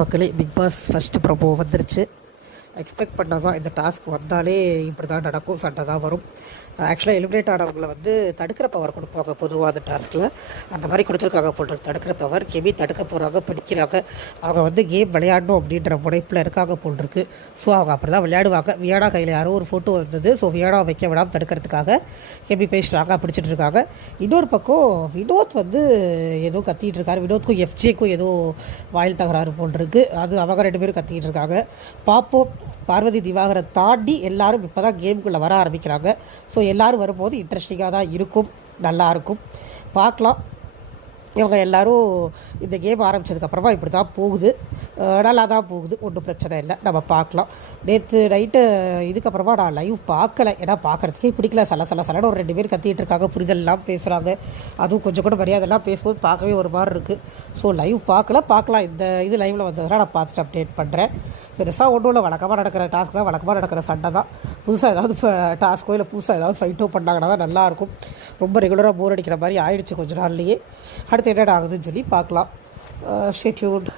மக்களே, big pass first promo வந்துருச்சு. Expect பண்ணது தான். இந்த டாஸ்க் வந்தாலே இப்படி தான் நடக்கும், சண்டை தான் வரும். ஆக்சுவலாக எலிமினேட் ஆனவங்களை வந்து தடுக்கிற பவர் கொடுப்பாங்க பொதுவாக அந்த டாஸ்கில். அந்த மாதிரி கொடுத்துருக்காங்க போட்டு தடுக்கிற பவர். கெமி தடுக்க போகிறாங்க, பிடிக்கிறாங்க. அவங்க வந்து கேம் விளையாடணும் அப்படின்ற முனைப்பில் இருக்காங்க போட்டிருக்கு. ஸோ அவங்க அப்படி தான் விளையாடுவாங்க. வியானா கையில் யாரோ ஒரு ஃபோட்டோ வந்தது. ஸோ வியானா வைக்க விடாமல் தடுக்கிறதுக்காக கெமி பேசுகிறாங்க, பிடிச்சிட்டு இருக்காங்க. இன்னொரு பக்கம் வினோத் வந்து ஏதோ கத்திகிட்டு இருக்காரு. வினோத்க்கும் எஃப்ஜேக்கும் ஏதோ வாயில் தகராறு போட்டிருக்கு. அது அவங்க 2 பேரும் கத்திக்கிட்டு இருக்காங்க. பார்ப்போம். பார்வதி திவாகரை தாண்டி எல்லாரும் இப்போ தான் கேமுக்குள்ளே வர ஆரம்பிக்கிறாங்க. ஸோ எல்லோரும் வரும்போது இன்ட்ரெஸ்டிங்காக தான் இருக்கும், நல்லாயிருக்கும், பார்க்கலாம். இவங்க எல்லோரும் இந்த கேம் ஆரம்பித்ததுக்கப்புறமா இப்படி தான் போகுது, நல்லா தான் போகுது, ஒன்றும் பிரச்சனை இல்லை, நம்ம பார்க்கலாம். நேற்று நைட்டு இதுக்கப்புறமா நான் லைவ் பார்க்கலை. ஏன்னா பார்க்குறதுக்கே பிடிக்கல. சலன்னு ஒரு 2 பேர் கத்திகிட்டு இருக்காங்க, புரிதல்லாம் பேசுகிறாங்க. அதுவும் கொஞ்சம் கூட மரியாதைலாம் பேசும்போது பார்க்கவே ஒரு மாதிரி இருக்குது. ஸோ லைவ் பார்க்கலாம். இந்த இது லைவில் வந்ததுனால் நான் பார்த்துட்டு அப்டேட் பண்ணுறேன். பெருசாக ஒன்றும் இல்லை, வழக்கமாக நடக்கிற டாஸ்க் தான், வழக்கமாக நடக்கிற சண்டை தான். புதுசாக ஏதாவது டாஸ்க்கோ இல்லை புதுசாக ஏதாவது ஃபைட்டோ பண்ணாங்கன்னா தான் நல்லாயிருக்கும். ரொம்ப ரெகுலராக போர் அடிக்கிற மாதிரி ஆயிடுச்சு கொஞ்ச நாள்லேயே. அடுத்து என்னென்ன ஆகுதுன்னு சொல்லி பார்க்கலாம். Stay tuned.